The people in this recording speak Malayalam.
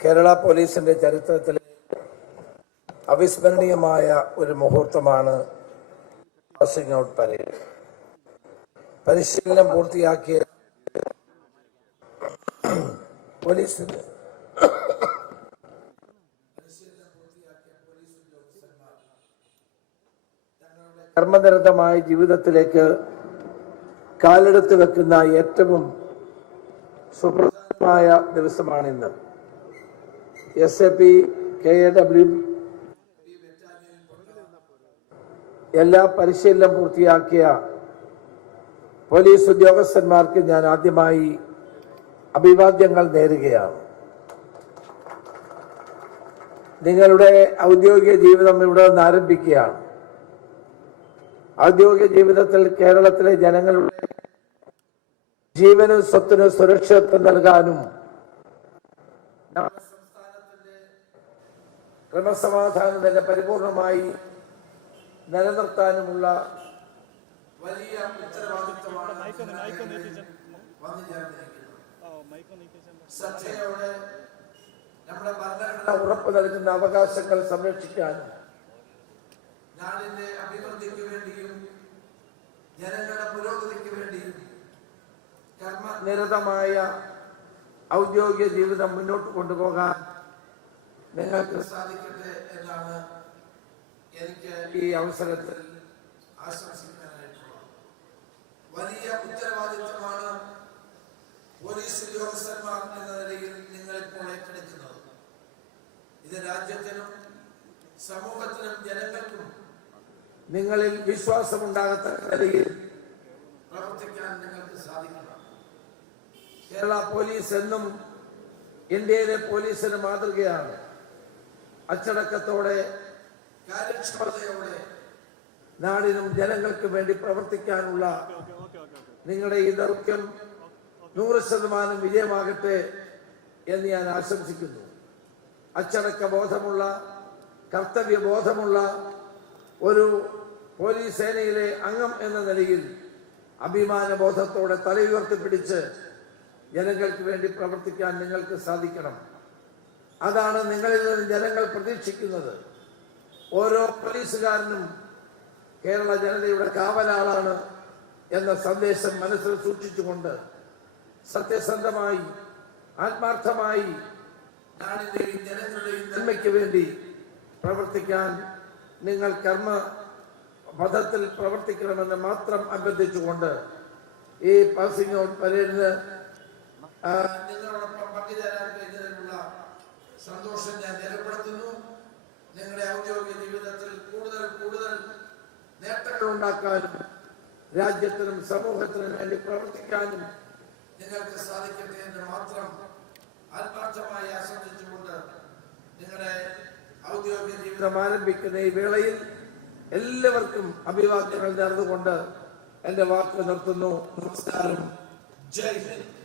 കേരള പോലീസിന്റെ ചരിത്രത്തിലെ അവിസ്മരണീയമായ ഒരു മുഹൂർത്തമാണ് പാസിംഗ് ഔട്ട് പരേഡ്. പരിശീലനം പൂർത്തിയാക്കിയ പോലീസിന്റെ കർമ്മനിരതമായ ജീവിതത്തിലേക്ക് കാലെടുത്ത് വെക്കുന്ന ഏറ്റവും സുപ്രധാനമായ ദിവസമാണിന്ന്. SAP KAW എല്ലാ പരിശീലനം പൂർത്തിയാക്കിയ പോലീസ് ഉദ്യോഗസ്ഥന്മാർക്ക് ഞാൻ ആദ്യമായി അഭിവാദ്യങ്ങൾ നേരുകയാണ്. നിങ്ങളുടെ ഔദ്യോഗിക ജീവിതം ഇവിടെ നിന്ന് ആരംഭിക്കുകയാണ്. ഔദ്യോഗിക ജീവിതത്തിൽ കേരളത്തിലെ ജനങ്ങളുടെ ജീവനും സ്വത്തിനും സുരക്ഷിതത്വം നൽകാനും സംസ്ഥാനത്തിന്റെ ക്രമസമാധാനം തന്നെ പരിപൂർണമായി നിലനിർത്താനുമുള്ള വലിയ ഉത്തരവാദിത്വമാണ് ശ്രദ്ധയോടെ നമ്മുടെ ഭരണഘടന ഉറപ്പു നൽകുന്ന അവകാശങ്ങൾ സംരക്ഷിക്കാനും നാടിന്റെ അഭിവൃദ്ധിക്ക് വേണ്ടിയും ജനങ്ങളുടെ പുരോഗതിക്ക് വേണ്ടിയും കർമ്മനിരതമായ ഔദ്യോഗിക ജീവിതം മുന്നോട്ട് കൊണ്ടുപോകാൻ നിങ്ങൾക്ക് സാധിക്കട്ടെ എന്നാണ് എനിക്ക് ഈ അവസരത്തിൽ ആശംസിക്കാനായിട്ടുള്ളത്. വലിയ ഉത്തരവാദിത്വമാണ് പോലീസ് ഉദ്യോഗസ്ഥന്മാർ എന്ന നിലയിൽ നിങ്ങളിപ്പോൾ ഏറ്റെടുക്കുന്നത്. ഇത് രാജ്യത്തിനും സമൂഹത്തിനും ജനങ്ങൾക്കും നിങ്ങളിൽ വിശ്വാസമുണ്ടാകത്തക്ക നിലയിൽ പ്രവർത്തിക്കാൻ നിങ്ങൾക്ക് സാധിക്കണം. കേരള പോലീസ് എന്നും ഇന്ത്യയിലെ പോലീസിന് മാതൃകയാണ്. അച്ചടക്കത്തോടെ കാര്യക്ഷമതയോടെ നാടിനും ജനങ്ങൾക്കും വേണ്ടി പ്രവർത്തിക്കാനുള്ള നിങ്ങളുടെ ഈ ദൗത്യം 100% വിജയമാകട്ടെ എന്ന് ഞാൻ ആശംസിക്കുന്നു. അച്ചടക്ക ബോധമുള്ള, കർത്തവ്യബോധമുള്ള ഒരു പോലീസ് സേനയിലെ അംഗം എന്ന നിലയിൽ അഭിമാനബോധത്തോടെ തലയുയർത്തിപ്പിടിച്ച് ജനങ്ങൾക്ക് വേണ്ടി പ്രവർത്തിക്കാൻ നിങ്ങൾക്ക് സാധിക്കണം. അതാണ് നിങ്ങളിൽ നിന്ന് ജനങ്ങൾ പ്രതീക്ഷിക്കുന്നത്. ഓരോ പോലീസുകാരനും കേരള ജനതയുടെ കാവലാളാണ് എന്ന സന്ദേശം മനസ്സിൽ സൂക്ഷിച്ചുകൊണ്ട് സത്യസന്ധമായി, ആത്മാർത്ഥമായി നാടിന്റെയും ജനങ്ങളുടെയും നന്മയ്ക്ക് വേണ്ടി പ്രവർത്തിക്കാൻ നിങ്ങൾ കർമ്മപഥത്തിൽ പ്രവർത്തിക്കണമെന്ന് മാത്രം അഭ്യർത്ഥിച്ചുകൊണ്ട് ഈ പാസിംഗ് ഔട്ട് പരേഡിന് നിങ്ങളോടൊപ്പം പങ്കുചേരാൻ കഴിഞ്ഞതിനുള്ള സന്തോഷം ഞാൻ രേഖപ്പെടുത്തുന്നു. നിങ്ങളുടെ ഔദ്യോഗിക ജീവിതത്തിൽ കൂടുതൽ നേട്ടങ്ങൾ ഉണ്ടാക്കാനും രാജ്യത്തിനും സമൂഹത്തിനും വേണ്ടി പ്രവർത്തിക്കാനും നിങ്ങൾക്ക് സാധിക്കട്ടെ എന്ന് മാത്രം ആത്മാർത്ഥമായി ആശംസിച്ചുകൊണ്ട് നിങ്ങളുടെ ഔദ്യോഗിക ജീവിതം ആരംഭിക്കുന്ന ഈ വേളയിൽ എല്ലാവർക്കും അഭിവാദ്യങ്ങൾ നേർന്നുകൊണ്ട് എന്റെ വാക്ക് നിർത്തുന്നു. നമസ്കാരം. ജയ് ഹിന്ദ്.